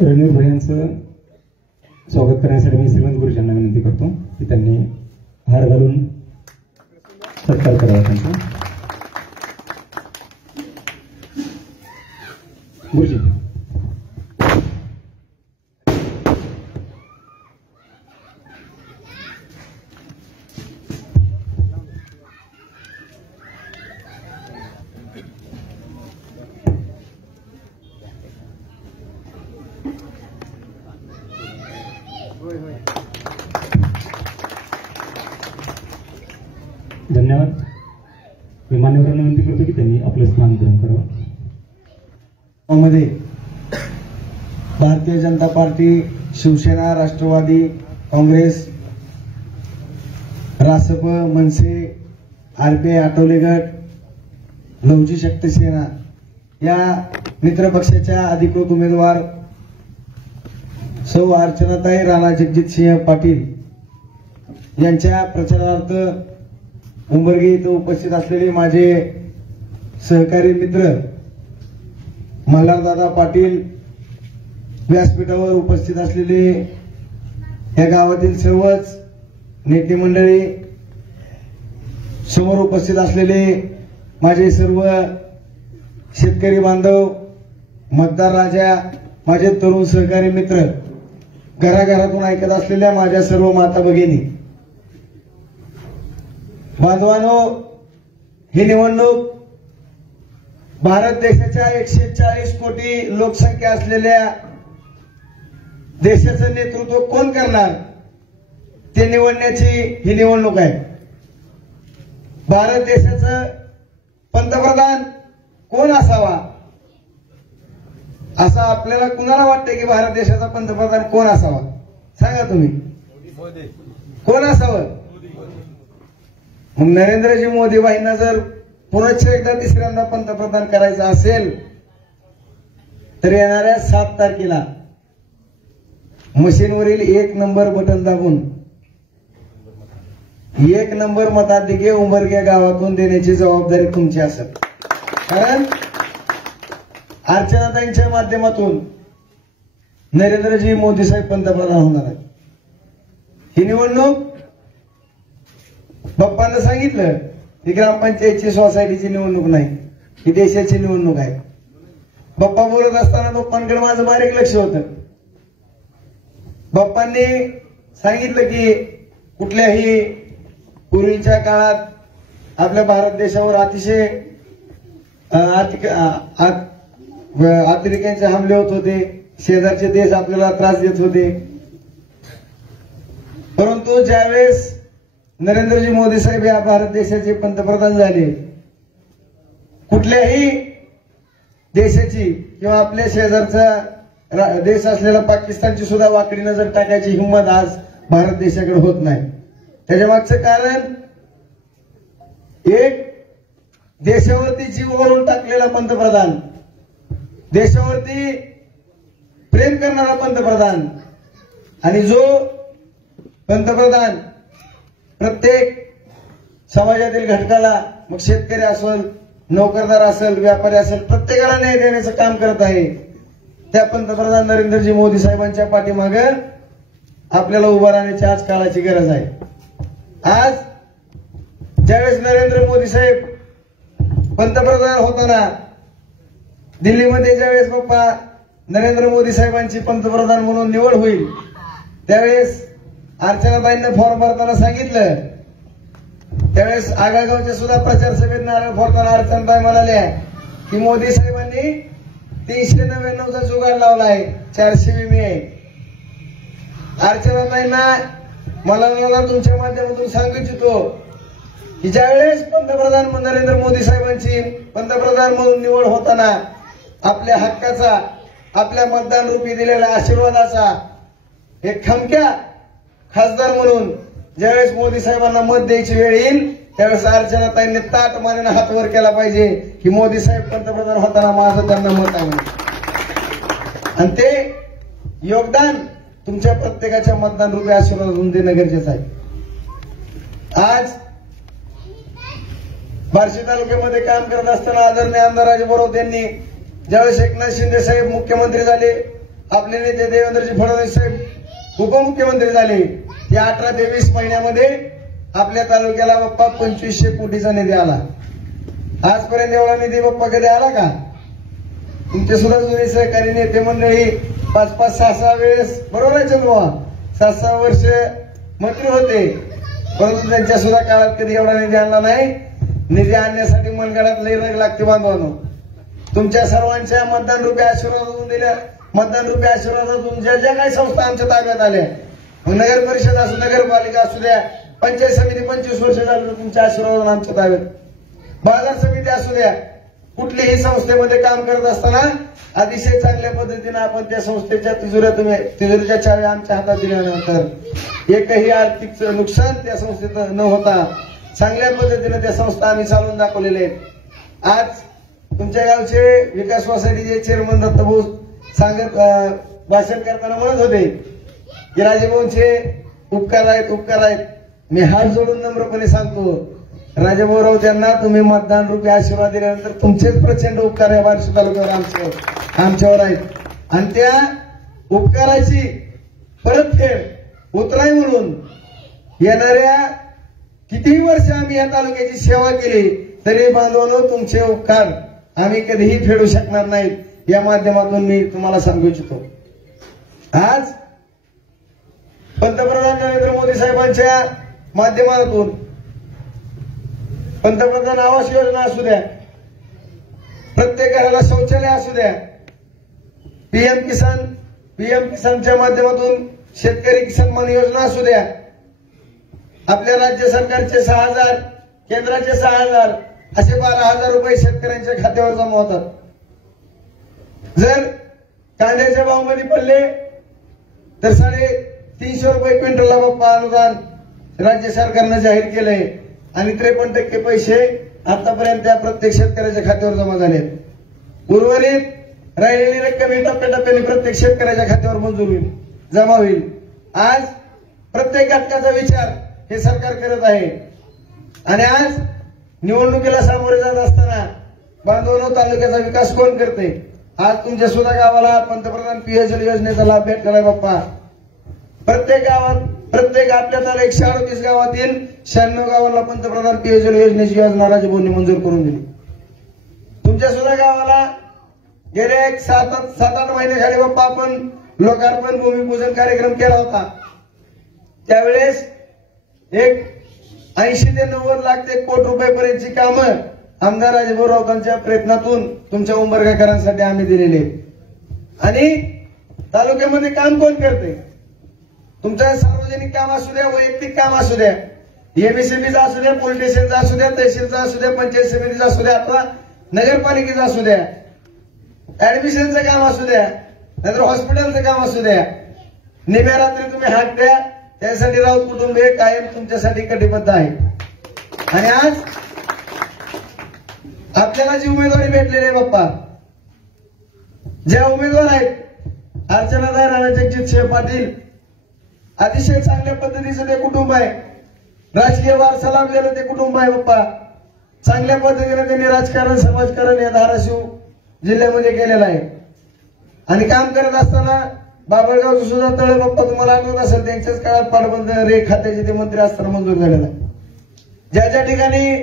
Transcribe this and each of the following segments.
रणवीर भैयांचं स्वागत करण्यासाठी मी श्रीमंत गुरुजींना विनंती करतो की त्यांनी हार घालून सत्कार करावा त्यांचा. गुरुजी धन्यवाद. मी मान्यवरांना विनंती करतो की त्यांनी आपलं स्थान ग्रहण करावं. मध्ये भारतीय जनता पार्टी, शिवसेना, राष्ट्रवादी काँग्रेस, रासप, मनसे, आरपीआय, आठवले गट, लवची शक्ती सेना या मित्र पक्षाच्या अधिकृत उमेदवार सौ अर्चनाताई राणा जगजितसिंह पाटील यांच्या प्रचारार्थ उंबरगे इथं उपस्थित असलेले माझे सहकारी मित्र मल्हारदादा पाटील, व्यासपीठावर उपस्थित असलेले या गावातील सर्वच नेते मंडळी, समोर उपस्थित असलेले माझे सर्व शेतकरी बांधव, मतदार राजा, माझे तरुण सहकारी मित्र, घराघरातून ऐकत असलेल्या माझ्या सर्व माता भगिनी, बांधवांनो, ही निवडणूक भारत देशाच्या 140 कोटी लोकसंख्या असलेल्या देशाचं नेतृत्व कोण करणार ते निवडण्याची ही निवडणूक आहे. भारत देशाचं पंतप्रधान कोण असावा असं आपल्याला कुणाला वाटतं की भारत देशाचा पंतप्रधान कोण असावा? सांगा तुम्ही, कोण असावं? मग नरेंद्रजी मोदीबाईंना जर पुनश्च एकदा तिसऱ्यांदा पंतप्रधान करायचं असेल तर येणाऱ्या 7 तारखेला मशीनवरील 1 नंबर बटन दाबून 1 नंबर मताधिक्य उंबरगे गावातून देण्याची जबाबदारी तुमची असेल. कारण अर्चनाताईंच्या माध्यमातून नरेंद्रजी मोदी साहेब पंतप्रधान होणार आहेत. ही निवडणूक बाप्पांना सांगितलं ही ग्रामपंचायतची, सोसायटीची निवडणूक नाही, ही देशाची निवडणूक आहे. बाप्पा बोलत असताना बाप्पांकडे माझं बारीक लक्ष होतं. बाप्पांनी सांगितलं की कुठल्याही पूर्वीच्या काळात आपल्या भारत देशावर अतिशय अतिरेक्यांचे हमले होत होते, शेजारचे देश आपल्याला त्रास देत होते. परंतु ज्यावेळेस नरेंद्रजी मोदी साहेब या भारत देशाचे पंतप्रधान झाले, कुठल्याही देशाची किंवा आपल्या शेजारचा देश असलेला पाकिस्तानची सुद्धा वाकडी नजर टाकायची हिंमत आज भारत देशाकडे होत नाही. त्याच्या मागचं कारण एक देशावरती जीव ओढून टाकलेला पंतप्रधान, देशावरती प्रेम करणारा पंतप्रधान, आणि जो पंतप्रधान प्रत्येक समाजातील घटकाला, मग शेतकरी असेल, नोकरदार असेल, व्यापारी असेल, प्रत्येकाला न्याय देण्याचं काम करत आहे, त्या पंतप्रधान नरेंद्रजी मोदी साहेबांच्या पाठीमागे आपल्याला उभं राहण्याची आज काळाची गरज आहे. आज ज्यावेळेस नरेंद्र मोदी साहेब पंतप्रधान होताना दिल्लीमध्ये ज्यावेळेस बाप्पा नरेंद्र मोदी साहेबांची पंतप्रधान म्हणून निवड होईल त्यावेळेस अर्चनाताईंना फॉर्म भरताना सांगितलं. त्यावेळेस आगागावच्या सुद्धा प्रचार सभेत नारळ फोडताना अर्चनाताई म्हणाल्या की मोदी साहेबांनी 399चा जुगाड लावलाय, 400 विमे आहे. अर्चनाताईंना मला तुमच्या माध्यमातून सांगू इच्छितो की ज्यावेळेस पंतप्रधान नरेंद्र मोदी साहेबांची पंतप्रधान म्हणून निवड होताना आपल्या हक्काचा, आपल्या मतदान रूपी दिलेल्या आशीर्वादाचा एक खमक्या खासदार म्हणून ज्यावेळेस मोदी साहेबांना मत द्यायची वेळ येईल त्यावेळेस अर्चनाताईंनी ताट मानेने हात वर केला पाहिजे की मोदी साहेब पंतप्रधान होताना माझं त्यांना मत आहे. आणि ते योगदान तुमच्या प्रत्येकाच्या मतदान रूपी आशीर्वादातून देणं गरजेचं आहे. आज बार्शी तालुक्यामध्ये काम करत असताना आदरणीय आमदार राजेबोरव यांनी ज्यावेळेस एकनाथ शिंदे साहेब मुख्यमंत्री झाले, आपले नेते देवेंद्रजी फडणवीस साहेब उपमुख्यमंत्री झाले, या 18 ते 20 महिन्यामध्ये आपल्या तालुक्याला बाप्पा 2500 कोटीचा निधी आला. आजपर्यंत एवढा निधी बाप्पा कधी आला का? तुमचे सुद्धा जुने सहकारी नेते मंडळी 5-5, 6-6 वेळेस, बरोबर आहे चंद्रबा, 6-6 वर्ष मंत्री होते, परंतु त्यांच्या सुद्धा काळात कधी एवढा निधी आणला नाही. निधी आणण्यासाठी मनगडात लई रग लागते बांधवांनो. तुमच्या सर्वांच्या मतदान रूपी आशीर्वादातून दिल्या, मतदान रूपी आशीर्वादातून ज्या ज्या काही संस्था आमच्या ताब्यात आल्या, मग नगर परिषद असू, नगरपालिका असू द्या, पंचायत समिती 25 वर्ष झाली तुमच्या आशीर्वादातून आमच्या ताब्यात, बाजार समिती असू द्या, कुठलीही संस्थेमध्ये काम करत असताना अतिशय चांगल्या पद्धतीने आपण त्या संस्थेच्या तिजोरीच्या चावी आमच्या हातात दिल्यानंतर एकही आर्थिक नुकसान त्या संस्थेत न होता चांगल्या पद्धतीने त्या संस्था आम्ही चालवून दाखवलेल्या आहेत. आज तुमच्या गावचे विकास सोसायटीचे चेअरमन दत्तभाऊ सांगत भाषण करताना म्हणत होते की राजेभाऊंचे उपकार आहेत. मी हात जोडून नम्रपणे सांगतो, राजेभाऊराव त्यांना तुम्ही मतदान रूपी आशीर्वाद दिल्यानंतर तुमचेच प्रचंड उपकार या बार्शी तालुक्यावर आमच्यावर आहेत. आणि त्या उपकाराची परतफेड उतराई म्हणून येणाऱ्या कितीही वर्ष आम्ही या तालुक्याची सेवा केली तरी बांधवांनो तुमचे उपकार आम्ही कधीही फेडू शकणार नाहीत. या माध्यमातून मी तुम्हाला सांगू इच्छितो, आज पंतप्रधान नरेंद्र मोदी साहेबांच्या माध्यमातून पंतप्रधान आवास योजना असू द्या, प्रत्येक घराला शौचालय असू द्या, पीएम किसानच्या माध्यमातून शेतकरी सन्मान योजना असू द्या, आपल्या राज्य सरकारचे 6,000, केंद्राचे 6,000, असे 12,000 रुपये शेतकऱ्यांच्या खात्यावर जमा होतात. जर कांद्याच्या भावामध्ये पडले तर 350 रुपये क्विंटलला बाप्पा अनुदान राज्य सरकारनं जाहीर केलंय आणि 53% पैसे आतापर्यंत त्या प्रत्येक शेतकऱ्याच्या खात्यावर जमा झाले. उर्वरित राहिलेली रक्कम ही टप्प्याटप्प्याने प्रत्येक शेतकऱ्याच्या खात्यावर मंजूर होईल, जमा होईल. आज प्रत्येक घटकाचा विचार हे सरकार करत आहे. आणि आज निवडणुकीला सामोरे जात असताना बांधवनो तालुक्याचा विकास कोण करते? आज तुमच्या सुद्धा गावाला पंतप्रधान पेयजल योजनेचा लाभ भेटला बाप्पा. प्रत्येक गावात, प्रत्येक आपल्या 138 गावातील 96 गावाला पंतप्रधान पेयजल योजनेची योजना राजेभाऊंनी मंजूर करून दिली. तुमच्या सुद्धा गावाला गेले 7-8 महिन्याखाली बाप्पा आपण लोकार्पण भूमिपूजन कार्यक्रम केला होता. त्यावेळेस एक 80 ते 90 लाख ते कोटी रुपयापर्यंतची कामं आमदार राजेभाऊरावांच्या प्रयत्नातून तुमच्या उंबरगाकरांसाठी आम्ही दिलेले. आणि तालुक्यामध्ये काम कोण करते? तुमचं सार्वजनिक काम असू द्या, वैयक्तिक काम असू द्या, एमएसएमईचा असू द्या, पोलीस स्टेशनचा असू द्या, तहसीलचा असू द्या, पंचायत समितीचा असू द्या, अथवा नगरपालिकेचा असू द्या, ऍडमिशनचं काम असू द्या, नाहीतर हॉस्पिटलचं काम असू द्या, निम्या रात्री तुम्ही हात द्या, त्यासाठी राऊत कुटुंबीय कायम तुमच्यासाठी कटिबद्ध आहे. आणि आज आपल्याला जी उमेदवारी भेटलेली आहे बाप्पा, ज्या उमेदवार आहेत अर्चनाताई राणा, जगजितसिंह पाटील, अतिशय चांगल्या पद्धतीचं ते कुटुंब आहे. राजकीय वारसा लाभलेलं ते कुटुंब आहे बाप्पा. चांगल्या पद्धतीने त्यांनी राजकारण, समाजकारण या धाराशिव जिल्ह्यामध्ये केलेलं आहे. आणि काम करत असताना बाबळगावचं सुद्धा तळे बाप्पा तुम्हाला आठवत असेल, त्यांच्याच काळात पाटबंध रेख खात्याचे ते मंत्री असताना मंजूर झालेला आहे. ज्या ज्या ठिकाणी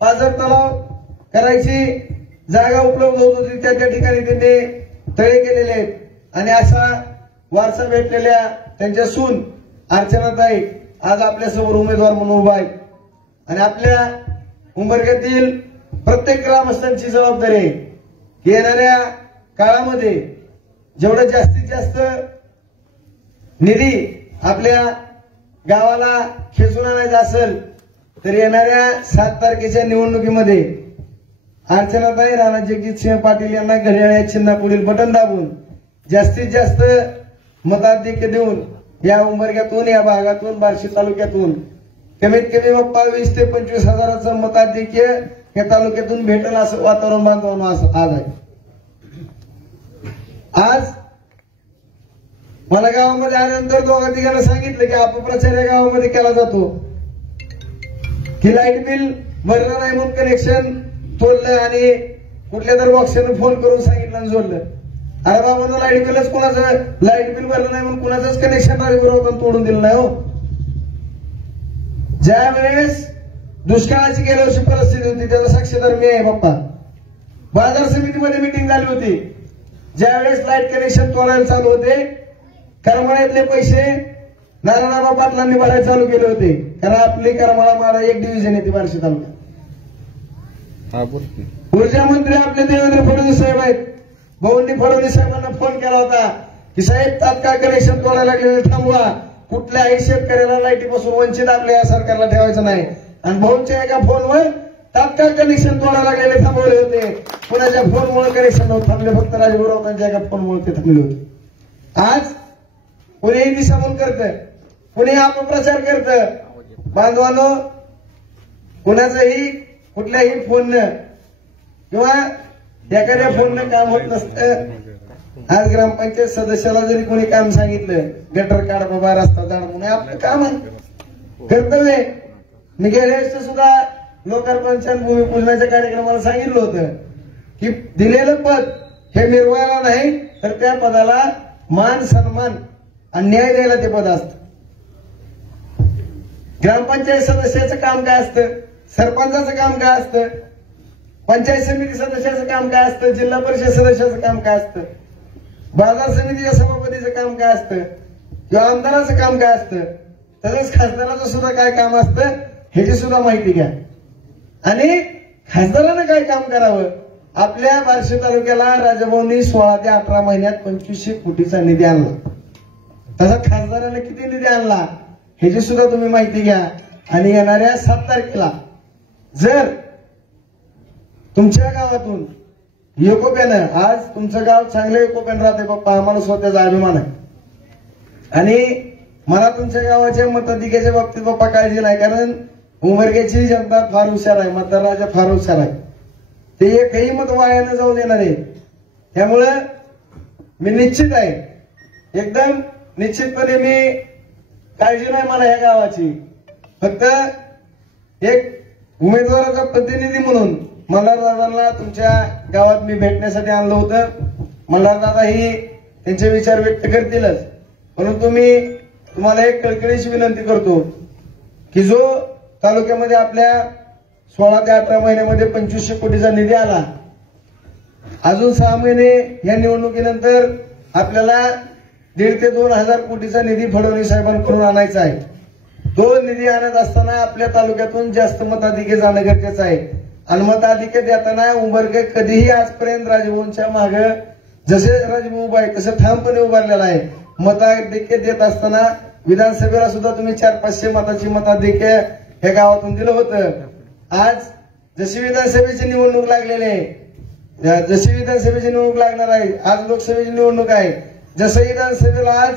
पाझर तलाव करायची जागा उपलब्ध होत होती त्या त्या ठिकाणी त्यांनी तळे केलेले आहेत. आणि असा वारसा भेटलेल्या त्यांच्या सून अर्चनाताई आज आपल्यासमोर उमेदवार म्हणून उभा आहेत. आणि आपल्या उंबरग्यातील प्रत्येक ग्रामस्थांची जबाबदारी आहे की येणाऱ्या काळामध्ये जेवढं जास्तीत जास्त निधी आपल्या गावाला खेचून आणायचा असेल तर येणाऱ्या 7 तारखेच्या निवडणुकीमध्ये अर्चनाताई राणा जगजितसिंह पाटील यांना घड्याळ चिन्हापुढील बटन दाबून जास्तीत जास्त मताधिक्य देऊन या उंबरग्यातून, या भागातून, बार्शी तालुक्यातून कमीत कमी 20 ते 25 हजाराचं मताधिक्य या तालुक्यातून भेटेल असं वातावरण बांधवांनो आज आहे. आज मला गावामध्ये आल्यानंतर दोघा तिघांना सांगितलं की अपप्रचार या गावामध्ये केला जातो की लाईट बिल भरलं नाही म्हणून कनेक्शन तोडलं आणि कुठल्या तर बॉक्सने फोन करून सांगितलं आणि जोडलं. अरे बाबा, लाईट बिलच कोणाचं, लाईट बिल भरलं नाही म्हणून कुणाचंच कनेक्शन राजगुरुवर तोडून दिलं नाही. हो, ज्या वेळेस दुष्काळाची गेल्या वर्षी परिस्थिती होती त्याचा साक्षीदार मी आहे बाप्पा. बाजार समितीमध्ये मिटिंग झाली होती. ज्या वेळेस लाईट कनेक्शन तोडायला चालू होते, करमाळ्यातले पैसे नारायणराव पाटलांनी भरायला चालू केले होते. कारण आपली करमाळा मारा एक डिव्हिजन येते बार्शी तालुक्यात. ऊर्जा मंत्री आपले देवेंद्र फडणवीस साहेब आहेत. भाऊंनी फडणवीस साहेबांना फोन केला होता की साहेब तात्काळ कनेक्शन तोडायला लागलेले थांबवा, कुठल्याही शेतकऱ्याला लाईटीपासून वंचित आपल्या या सरकारला ठेवायचं नाही. आणि भाऊंच्या एका फोनवर तात्काळ कनेक्शन तोडायला लागलेले थांबवले होते. कुणाच्या फोनमुळे कनेक्शन नव्हतं थांबले, फक्त राजगुरुरावांच्या एका फोनमुळे ते थांबले होते. आज कुणीही दिशाभूल करतं, कुणी अपप्रचार करतं. बांधवांनो, कुणाचंही कुठल्याही फोननं किंवा एखाद्या फोननं काम होत नसतं. आज ग्रामपंचायत सदस्याला जरी कोणी काम सांगितलं, गटर काढ बाबा, रस्ता झाड, म्हणून आपलं काम आहे, कर्तव्य आहे. मी गेल्या वेळेस सुद्धा लोकार्पणच्या भूमिपूजनाच्या कार्यक्रमाला सांगितलं होतं की दिलेलं पद हे मिरवायला नाही तर त्या पदाला मान सन्मान आणि न्याय द्यायला ते पद असतं. ग्रामपंचायत सदस्याचं काम काय असतं, सरपंचाचं काम काय असतं, पंचायत समिती सदस्याचं काम काय असतं, जिल्हा परिषद सदस्याचं काम काय असतं, बाजार समितीच्या सभापतीचं काम काय असतं किंवा आमदाराचं काम काय असतं, तसेच खासदाराचं सुद्धा काय काम असतं ह्याची सुद्धा माहिती घ्या. आणि खासदारानं काय काम करावं. आपल्या बार्शी तालुक्याला राजाभाऊंनी 16 ते 18 महिन्यात 2500 कोटीचा निधी आणला. तसा खासदाराने किती निधी आणला ह्याची सुद्धा तुम्ही माहिती घ्या. आणि येणाऱ्या 7 तारखेला जर तुमच्या गावातून एकोप्यानं, आज तुमचं गाव चांगलं एकोप्यानं राहते बाप्पा, आम्हाला स्वतःचा अभिमान आहे. आणि मला तुमच्या गावाच्या मताधिक्याच्या बाबतीत बाप्पा काळजी नाही, कारण उमरग्याची जनता फार हुशार आहे, मतदार राजा फार हुशार आहे. ते एकही मत वायानं जाऊ देणार आहे. त्यामुळं मी निश्चित आहे, एकदम निश्चितपणे मी काळजी नाही मला ह्या गावाची. फक्त एक उमेदवाराचा प्रतिनिधी म्हणून मल्हारदादांना तुमच्या गावात मी भेटण्यासाठी आणलं होतं. मल्हारदादा ही त्यांचे विचार व्यक्त करतीलच, परंतु मी तुम्हाला एक कळकळीची विनंती करतो की जो तालुक्यामध्ये आपल्या 16 ते 18 महिन्यामध्ये 2500 कोटीचा निधी आला, अजून 6 महिने या निवडणुकीनंतर आपल्याला 1,500 ते 2,000 कोटीचा निधी फडणवीस साहेबांकडून आणायचा आहे. तो निधी आणत असताना आपल्या तालुक्यातून जास्त मताधिक्य जाणं गरजेचं आहे. आणि मताधिक्य देताना उंबरगे कधीही आजपर्यंत राजभाऊंच्या मागे जसे राजभाऊ उभा आहे तसं ठामपणे उभारलेला आहे. मताधिक्य देत असताना विधानसभेला सुद्धा तुम्ही 400-500 मताची मताधिक्य हे गावातून दिलं होतं. आज जशी विधानसभेची निवडणूक लागलेली आहे, जशी विधानसभेची निवडणूक लागणार आहे, आज लोकसभेची निवडणूक आहे, जसं विधानसभेला आज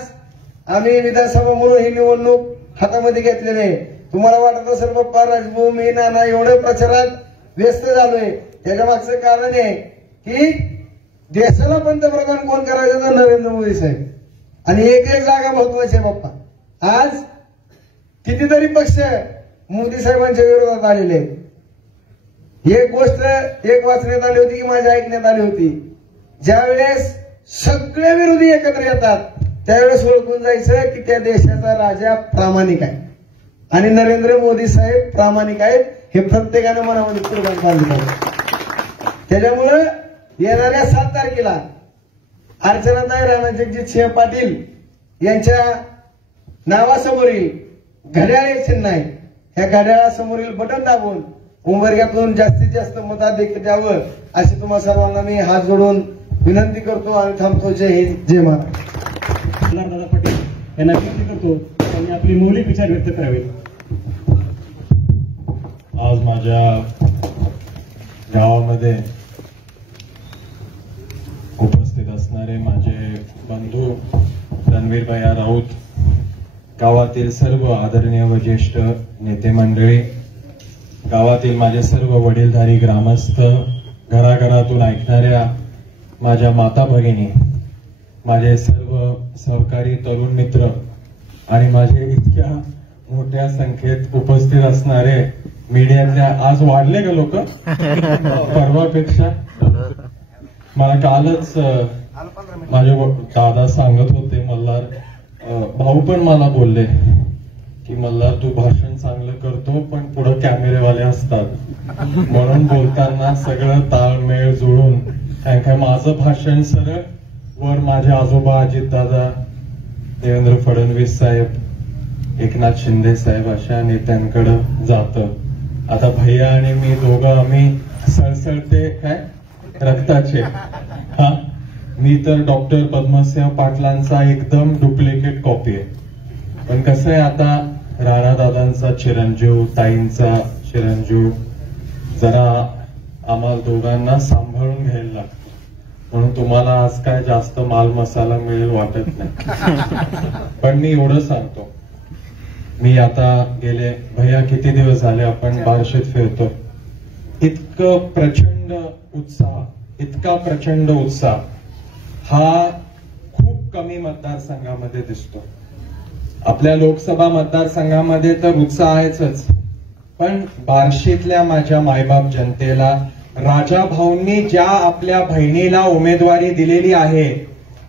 आम्ही विधानसभा म्हणून ही निवडणूक हातामध्ये घेतलेली आहे. तुम्हाला वाटत असेल बाप्पा राजभाऊ मी नाना एवढ्या प्रचारात व्यस्त झालोय, त्याच्या मागचं कारण आहे की देशाला पंतप्रधान कोण करायचं तर नरेंद्र मोदी साहेब. आणि एक जागा महत्वाची आहे बाप्पा. आज कितीतरी पक्ष मोदी साहेबांच्या विरोधात आलेले आहेत. एक गोष्ट एक वाचण्यात आली होती की माझ्या ऐकण्यात आली होती, ज्यावेळेस सगळे विरोधी एकत्र येतात त्यावेळेस ओळखून जायचं की त्या देशाचा राजा प्रामाणिक आहे आणि नरेंद्र मोदी साहेब प्रामाणिक आहेत हे प्रत्येकानं मनामध्ये निर्माण काढलं पाहिजे. त्याच्यामुळं येणाऱ्या 7 तारखेला अर्चनाताई राणा जगजितसिंह पाटील यांच्या नावासमोरील घड्याळ चिन्ह आहे, ह्या घड्याळासमोरील बटन दाबून उंबरग्यातून जास्तीत जास्त मताधिक्य द्यावं अशी तुम्हा सर्वांना मी हात जोडून विनंती करतो आणि थांबतो. जय हिंद, जय महाराष्ट्र. दादा पाटील यांना विनंती करतो त्यांनी आपली मौलिक विचार व्यक्त करावे. आज माझ्या गावामध्ये उपस्थित असणारे माझे बंधू रणवीर भैया राऊत, गावातील सर्व आदरणीय व ज्येष्ठ नेते मंडळी, गावातील माझे सर्व वडीलधारी ग्रामस्थ, घराघरातून ऐकणाऱ्या माझ्या माता भगिनी, माझे सर्व सहकारी तरुण मित्र आणि माझे इतक्या मोठ्या संख्येत उपस्थित असणारे मीडियातल्या, आज वाढले का लोक परवापेक्षा? मला कालच माझे दादा सांगत होते, मल्हार भाऊ पण मला बोलले की मल्हार तू भाषण चांगलं करतो पण पुढे कॅमेरेवाले असतात, म्हणून बोलताना सगळं ताळमेळ जुळून, काय माझं भाषण सरळ वर माझे आजोबा अजितदादा, देवेंद्र फडणवीस साहेब, एकनाथ शिंदे साहेब अशा नेत्यांकडे जातं. आता भैया आणि मी दोघं आम्ही सळसळते काय रक्ताचे. हा, मी तर डॉक्टर पद्मसिंह पाटलांचा एकदम डुप्लिकेट कॉपी आहे. पण कसं आहे, आता राणादादांचा चिरंजीव, ताईंचा चिरंजीव, जरा आम्हाला दोघांना सांभाळून घ्यायला लागतं. म्हणून तुम्हाला आज काय जास्त माल मसाला मिळेल वाटत नाही. पण मी एवढं सांगतो, मी आता गेले भैया किती दिवस झाले आपण बार्शीत फिरतो, इतका प्रचंड उत्साह हा खूप कमी मतदारसंघामध्ये दिसतो. आपल्या लोकसभा मतदारसंघामध्ये तर उत्साह आहेच, पण बार्शीतल्या माझ्या मायबाप जनतेला राजा भाऊंनी ज्या आपल्या बहिणीला उमेदवारी दिलेली आहे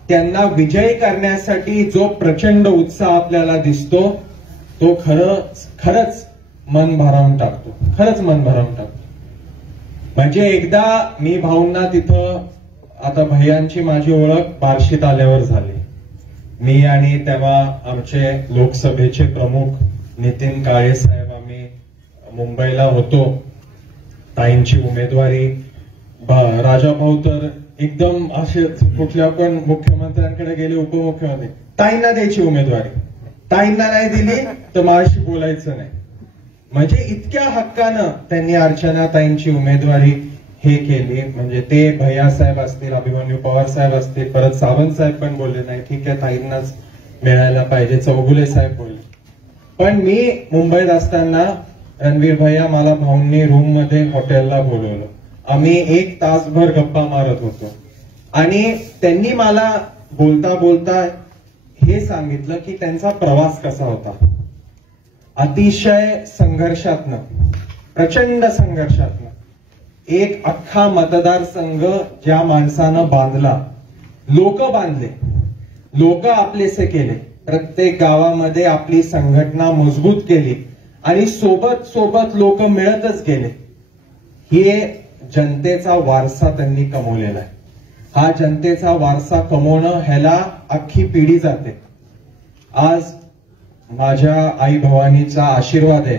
त्यांना विजयी करण्यासाठी जो प्रचंड उत्साह आपल्याला दिसतो तो खरंच मन भारावून टाकतो. म्हणजे एकदा मी भाऊंना तिथं, आता भैयांची माझी ओळख बार्शीत आल्यावर झाली. मी आणि तेव्हा आमचे लोकसभेचे प्रमुख नितीन काळे साहेब, आम्ही मुंबईला होतो. ताईंची उमेदवारी, राजाभाऊ तर एकदम असे कुठल्या पण मुख्यमंत्र्यांकडे गेले, उपमुख्यमंत्री, ताईंना द्यायची उमेदवारी, ताईंना नाही दिली तर माझ्याशी बोलायचं नाही. म्हणजे इतक्या हक्कानं त्यांनी अर्चना ताईंची उमेदवारी हे केली. म्हणजे ते भैया साहेब असतील, अभिमन्यू पवार साहेब असतील, परत सावंत साहेब पण बोलले नाही ठीक आहे ताईंनाच मिळायला पाहिजे, चौगुले साहेब बोलले. पण मी मुंबईत असताना रणवीर भैया मला भाऊंनी रूम मध्ये हॉटेलला बोलवलं. आम्ही 1 तासभर गप्पा मारत होतो आणि त्यांनी मला बोलता बोलता हे सांगितलं की त्यांचा प्रवास कसा होता. अतिशय संघर्षातनं, प्रचंड संघर्षातनं एक अख्खा मतदारसंघ ज्या माणसानं बांधला, लोक बांधले, लोक आपलेसे केले, प्रत्येक गावामध्ये आपली संघटना मजबूत केली आणि सोबत लोक मिळतच गेले. हे जनतेचा वारसा त्यांनी कमवलेला आहे. हा जनतेचा वारसा कमवणं ह्याला अख्खी पिढी जाते. आज माझ्या आई भवानीचा आशीर्वाद आहे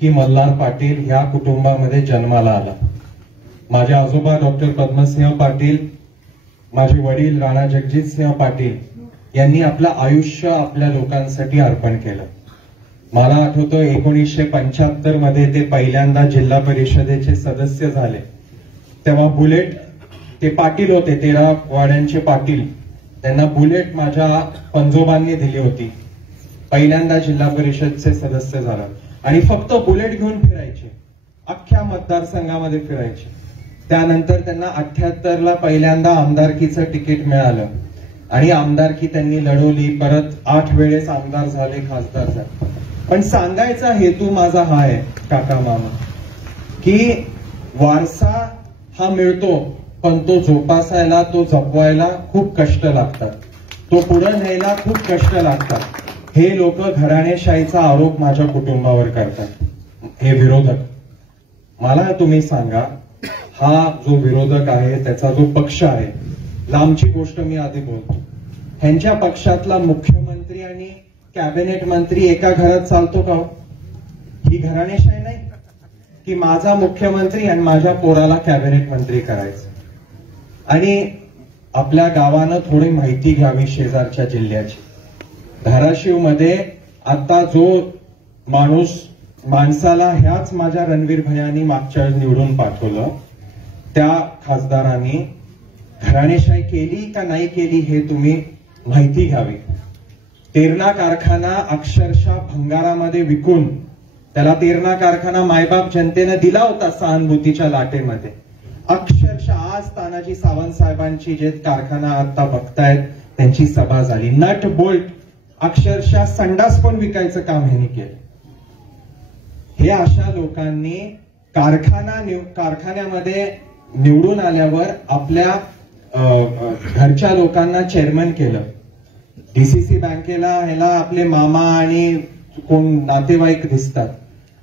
की मल्हार पाटील ह्या कुटुंबामध्ये जन्माला आला. माझे आजोबा डॉक्टर पद्मसिंह पाटील, माझे वडील राणा जगजितसिंह पाटील यांनी आपलं आयुष्य आपल्या लोकांसाठी अर्पण केलं. मला आठवतं 1975 मध्ये ते पहिल्यांदा जिल्हा परिषदेचे सदस्य झाले. तेव्हा बुलेट, ते पाटील होते, 13 वाड्यांचे पाटील, त्यांना बुलेट माझ्या पंजोबांनी दिली होती. पहिल्यांदा जिल्हा परिषदचे सदस्य झाला आणि फक्त बुलेट घेऊन फिरायचे, अख्ख्या मतदारसंघामध्ये फिरायचे. त्यानंतर त्यांना 78ला पहिल्यांदा आमदारकीचं तिकीट मिळालं आणि आमदारकी त्यांनी लढवली. परत 8 वेळेस आमदार झाले, खासदार झाले. पण सांगायचा हेतू माझा हा आहे काका मामा, की वारसा हा मिळतो पण तो जोपासायला, तो जपवायला खूप कष्ट लागतात, तो पुढे न्यायला खूप कष्ट लागतात. हे लोक घराणेशाहीचा आरोप माझ्या कुटुंबावर करतात, हे विरोधक. मला तुम्ही सांगा, हा जो विरोधक आहे त्याचा जो पक्ष आहे, लांबची गोष्ट मी आधी बोलतो, ह्यांच्या पक्षातला मुख्यमंत्री आणि कॅबिनेट मंत्री एका घरात चालतो का? ही घराणेशाही नाही की माझा मुख्यमंत्री आणि माझ्या पोराला कॅबिनेट मंत्री करायचं. आणि आपल्या गावानं थोडी माहिती घ्यावी शेजारच्या जिल्ह्याची. धाराशिव मध्ये आता जो माणूस माणसाला ह्याच माझ्या रणवीर भैयांनी मागच्या वेळेस निवडून पाठवलं, त्या खासदारांनी घराणेशाही केली का नाही केली हे तुम्ही माहिती घ्यावी. तेरणा कारखाना अक्षरशः भंगारामध्ये विकून, त्याला तेरणा कारखाना मायबाप जनतेनं दिला होता सहानुभूतीच्या लाटेमध्ये. अक्षरशः आज तानाजी सावंत साहेबांची जे कारखाना आता बघतायत त्यांची सभा झाली. नट बोल्ट अक्षरशः संडास पण विकायचं काम ह्यांनी केलं. हे अशा लोकांनी कारखान्यामध्ये निवडून आल्यावर आपल्या घरच्या लोकांना चेअरमन केलं. डीसीसी बँकेला ह्याला आपले मामा आणि कोण नातेवाईक दिसतात.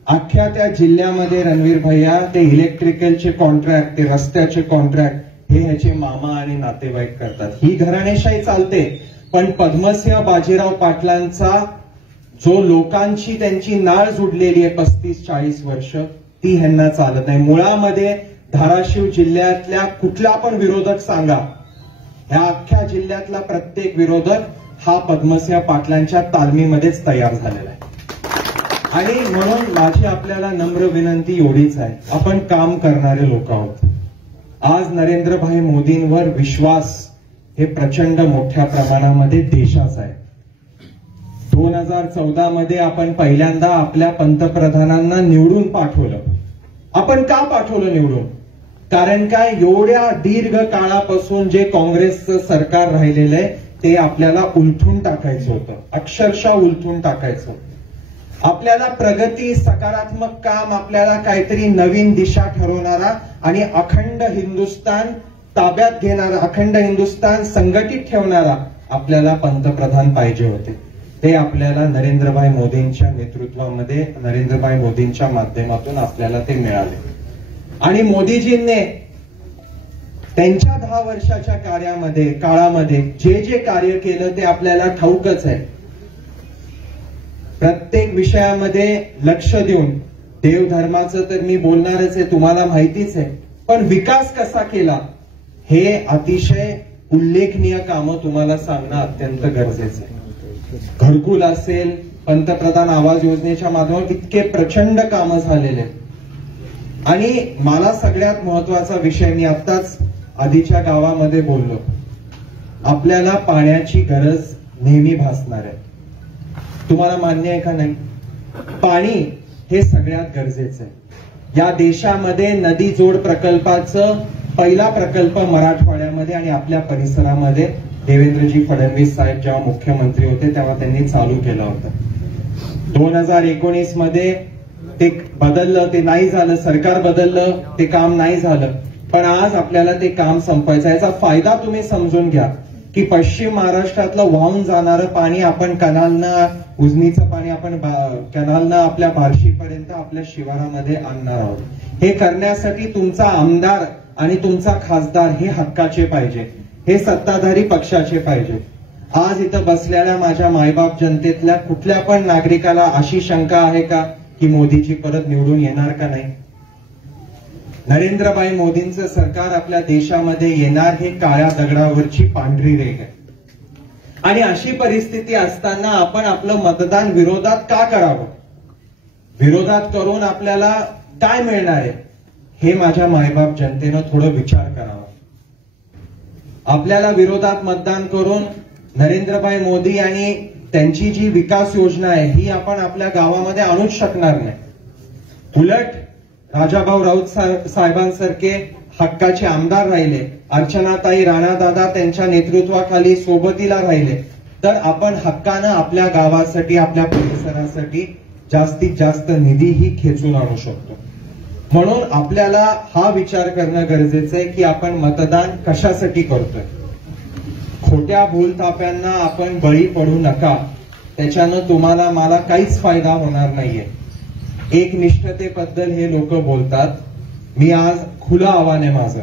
अख्ख्या त्या जिल्ह्यामध्ये रणवीर भैया ते इलेक्ट्रिकलचे कॉन्ट्रॅक्ट, ते रस्त्याचे कॉन्ट्रॅक्ट हे ह्याचे मामा आणि नातेवाईक करतात. ही घराणेशाही चालते. पण पद्मसिंह बाजीराव पाटलांचा जो लोकांची त्यांची नाळ जुडलेली आहे 35-40 वर्ष, ती ह्यांना चालत नाही. मुळामध्ये धाराशिव जिल्ह्यातल्या कुठला पण विरोधक सांगा, ह्या अख्ख्या जिल्ह्यातला प्रत्येक विरोधक हा पद्मसिंह पाटलांच्या तालमीमध्येच तयार झालेला आहे. आणि म्हणून माझी आपल्याला नम्र विनंती एवढीच आहे, आपण काम करणारे लोक आहोत. आज नरेंद्रभाई मोदींवर विश्वास हे प्रचंड मोठ्या प्रमाणामध्ये देशाचा आहे. 2014 मध्ये आपण पहिल्यांदा आपल्या पंतप्रधानांना निवडून पाठवलं. आपण का पाठवलं निवडून? कारण काय, एवढ्या दीर्घ काळापासून जे काँग्रेसचं सरकार राहिलेलं आहे ते आपल्याला उलथून टाकायचं होतं, अक्षरशः उलथून टाकायचं. आपल्याला प्रगती, सकारात्मक काम, आपल्याला काहीतरी नवीन दिशा ठरवणारा आणि अखंड हिंदुस्थान ताब्यात घेणारा, अखंड हिंदुस्थान संघटित ठेवणारा आपल्याला पंतप्रधान पाहिजे होते. ते आपल्याला नरेंद्रभाई मोदींच्या नेतृत्वामध्ये, नरेंद्रभाई मोदींच्या माध्यमातून आपल्याला ते मिळाले. आणि मोदीजींनी त्यांच्या 10 वर्षाच्या काळामध्ये जे जे कार्य केलं ते आपल्याला ठाऊकच आहे. प्रत्येक विषयामध्ये लक्ष देऊन, देवधर्माचं तर मी बोलणारच आहे, तुम्हाला माहितीच आहे, पण विकास कसा केला हे अतिशय उल्लेखनीय कामं तुम्हाला सांगणं अत्यंत गरजेचं आहे. घरकुल असेल, पंतप्रधान आवास योजनेच्या माध्यमातून इतके प्रचंड कामं झालेले. आणि मला सगळ्यात महत्वाचा विषय, मी आत्ताच आधीच्या गावामध्ये बोललो, आपल्याला पाण्याची गरज नेहमी भासणार आहे. तुम्हाला मान्य आहे का नाही? पाणी हे सगळ्यात गरजेचं आहे. या देशामध्ये नदी जोड प्रकल्पाचं पहिला प्रकल्प मराठवाड्यामध्ये आणि आपल्या परिसरामध्ये देवेंद्रजी फडणवीस साहेब जेव्हा मुख्यमंत्री होते तेव्हा त्यांनी चालू केलं होतं. 2019 मध्ये ते बदललं, ते नाही झालं, सरकार बदललं, ते काम नाही झालं. पण आज आपल्याला ते काम संपवायचं. याचा फायदा तुम्ही समजून घ्या की पश्चिम महाराष्ट्रातलं वाहून जाणारं पाणी आपण कनालनं, उजनीचं पाणी आपण कनालनं आपल्या बार्शीपर्यंत आपल्या शिवारामध्ये आणणार आहोत. हे करण्यासाठी तुमचा आमदार आणि तुमचा खासदार हे हक्काचे पाहिजे, हे सत्ताधारी पक्षाचे पाहिजे. आज इथं बसलेल्या माझ्या मायबाप जनतेतल्या कुठल्या पण नागरिकाला अशी शंका आहे का की मोदीजी परत निवडून येणार का नाही? नरेंद्रभाई मोदींचं सरकार आपल्या देशामध्ये येणार हे काळ्या दगडावरची पांढरी रेघ आहे. आणि अशी परिस्थिती असताना आपण आपलं मतदान विरोधात का करावं? विरोधात करून आपल्याला काय मिळणार आहे हे माझ्या मायबाप जनतेनं थोडं विचार करावा. आपल्याला विरोधात मतदान करून नरेंद्रभाई मोदी आणि त्यांची जी विकास योजना आहे ही आपण आपल्या गावामध्ये आणूच शकणार नाही. उलट राजाभाऊ राऊत साहेबांसारखे हक्काचे आमदार राहिले, अर्चनाताई राणादादा त्यांच्या नेतृत्वाखाली सोबतीला राहिले, तर आपण हक्कानं आपल्या गावासाठी, आपल्या परिसरासाठी जास्तीत जास्त निधीही खेचून आणू शकतो. म्हणून आपल्याला हा विचार करणं गरजेचं आहे की आपण मतदान कशासाठी करतोय. खोट्या भूलथाप्यांना आपण बळी पडू नका, त्याच्यानं तुम्हाला मला काहीच फायदा होणार नाहीये. एकनिष्ठतेबद्दल हे लोक बोलतात. मी आज खुलं आव्हान आहे माझं,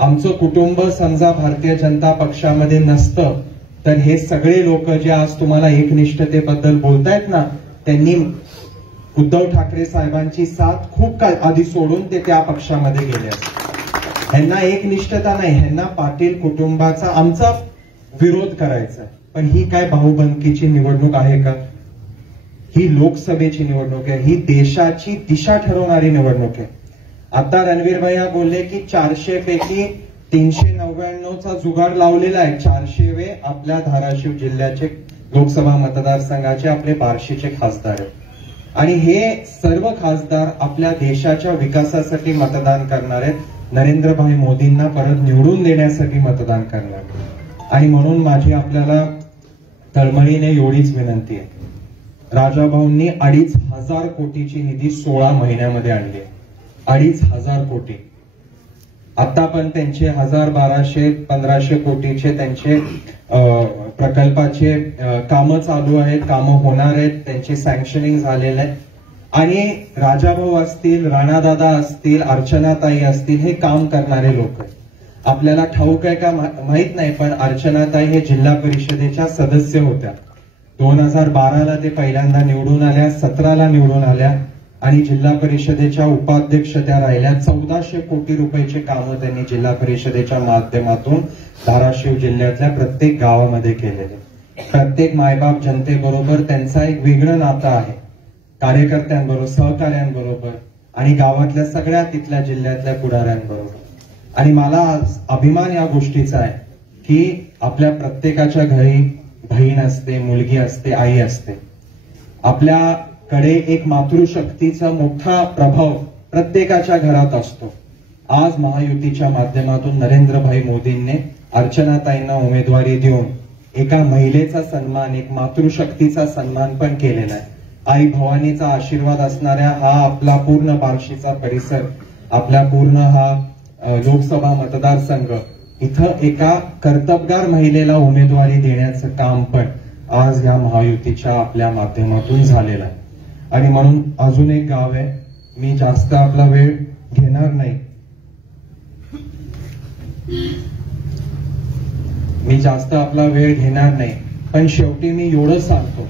आमचं कुटुंब समजा भारतीय जनता पक्षामध्ये नसतं तर हे सगळे लोक जे आज तुम्हाला एकनिष्ठतेबद्दल बोलतायत ना, त्यांनी उद्धव ठाकरे साहेबांची साथ खूप काळ आधी सोडून ते त्या पक्षामध्ये गेले. ह्यांना एकनिष्ठता नाही, ह्यांना पाटील कुटुंबाचा आमचा विरोध करायचा. पण ही काय भाऊबंदकीची निवडणूक आहे का? ही लोकसभेची निवडणूक आहे, ही देशाची दिशा ठरवणारी निवडणूक आहे. आता रणवीर भैया बोलले की 400 पैकी 399चा जुगाड लावलेला आहे. 400वे आपल्या धाराशिव जिल्ह्याचे लोकसभा मतदारसंघाचे आपले बार्शीचे खासदार आहेत. आणि हे सर्व खासदार आपल्या देशाच्या विकासासाठी मतदान करणार आहेत, नरेंद्रभाई मोदींना परत निवडून देण्यासाठी मतदान करणार. आणि म्हणून माझी आपल्याला तळमळीने एवढीच विनंती आहे, राजाभाऊंनी 2,500 कोटीची निधी 16 महिन्यामध्ये आणली. 2,500 कोटी. आता पण त्यांचे 1,000-1,200-1,500 कोटीचे त्यांचे प्रकल्पाचे कामं चालू आहेत, कामं होणार आहेत, त्यांचे सँक्शनिंग झालेले आहेत. आणि राजाभाऊ असतील, राणादादा असतील, अर्चनाताई असतील, हे काम करणारे लोक आहेत. आपल्याला ठाऊक आहे का माहित नाही, पण अर्चनाताई हे जिल्हा परिषदेच्या सदस्य होत्या. 2012ला ते पहिल्यांदा निवडून आल्या, 17ला निवडून आल्या आणि जिल्हा परिषदेच्या उपाध्यक्ष त्या राहिल्या. 1400 कोटी रुपयाचे कामं त्यांनी जिल्हा परिषदेच्या माध्यमातून धाराशिव जिल्ह्यातल्या प्रत्येक गावामध्ये केलेले. प्रत्येक मायबाप जनतेबरोबर त्यांचा एक वेगळं नातं आहे, कार्यकर्त्यांबरोबर, सहकार्यांबरोबर आणि गावातल्या सगळ्या तिथल्या जिल्ह्यातल्या पुढाऱ्यांबरोबर. आणि मला अभिमान या गोष्टीचा आहे की आपल्या प्रत्येकाच्या घरी बहीण असते, मुलगी असते, आई असते. आपल्याकडे एक मातृशक्तीचा मोठा प्रभाव प्रत्येकाच्या घरात असतो. आज महायुतीच्या माध्यमातून नरेंद्रभाई मोदींनी अर्चनाताईंना उमेदवारी देऊन एका महिलेचा सन्मान, एक मातृशक्तीचा सन्मान पण केलेला आहे. आई भवानीचा आशीर्वाद असणाऱ्या हा आपला पूर्ण बार्शीचा परिसर, आपला पूर्ण हा लोकसभा मतदारसंघ, इथं एका कर्तबगार महिलेला उमेदवारी देण्याचं काम पण आज या महायुतीच्या आपल्या माध्यमातून झालेलं आहे. आणि म्हणून अजून एक गाव आहे, मी जास्त आपला वेळ घेणार नाही, पण शेवटी मी एवढं सांगतो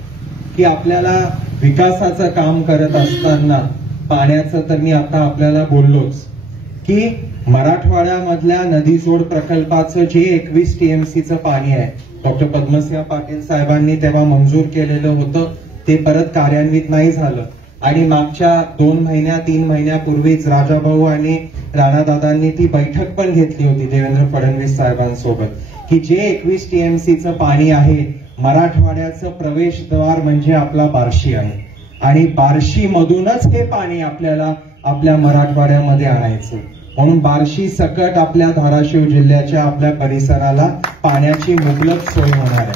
की आपल्याला विकासाचं काम करत असताना पाण्याचं तर मी आता आपल्याला बोललोच की मराठवाड्यामधल्या नदीजोड प्रकल्पाचं जे 21 TMCचं पाणी आहे, डॉक्टर पद्मसिंह पाटील साहेबांनी तेव्हा मंजूर केलेलं होतं, ते परत कार्यान्वित नाही झालं. आणि मागच्या 2 महिन्या 3 महिन्यापूर्वीच राजाभाऊ आणि राणादादांनी ती बैठक पण घेतली होती देवेंद्र फडणवीस साहेबांसोबत की जे 21 TMCचं पाणी आहे, मराठवाड्याचं प्रवेशद्वार म्हणजे आपला बार्शी आहे आणि बार्शी मधूनच हे पाणी आपल्याला आपल्या मराठवाड्यामध्ये आणायचं. म्हणून बार्शी सकट आपल्या धाराशिव जिल्ह्याच्या आपल्या परिसराला पाण्याची मुबलक सोय होणार आहे.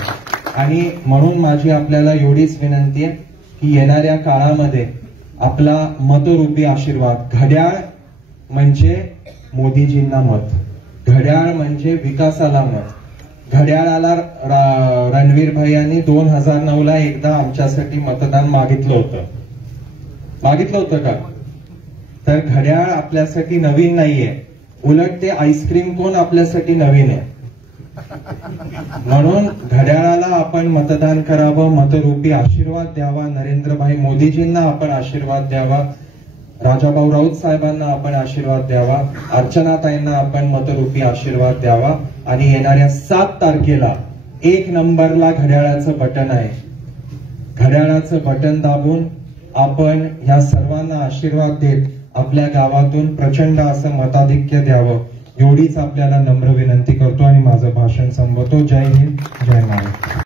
आणि म्हणून माझी आपल्याला एवढीच विनंती आहे की येणाऱ्या काळामध्ये आपला मतरूपी आशीर्वाद, घड्याळ म्हणजे मोदीजींना मत, घड्याळ म्हणजे विकासाला मत. घड्याळाला रणवीर भैयांनी 2009ला एकदा आमच्यासाठी मतदान मागितलं होतं का? तर घड्याळ आपल्यासाठी नवीन नाहीये, उलट ते आईस्क्रीम कोण आपल्यासाठी नवीन आहे. म्हणून घड्याळाला आपण मतदान करावं, मतरूपी आशीर्वाद द्यावा, नरेंद्रभाई मोदीजींना आपण आशीर्वाद द्यावा, राजाभाऊ राऊत साहेबांना आपण आशीर्वाद द्यावा, अर्चनाताईंना आपण मतरूपी आशीर्वाद द्यावा. आणि येणाऱ्या 7 तारखेला 1 नंबरला घड्याळाचं बटन आहे, घड्याळाचं बटन दाबून आपण ह्या सर्वांना आशीर्वाद देत आपल्या गावातून प्रचंड असं मताधिक्य द्यावं, एवढीच आपल्याला नम्र विनंती करतो आणि माझं भाषण संपवतो. जय हिंद, जय महाराष्ट्र.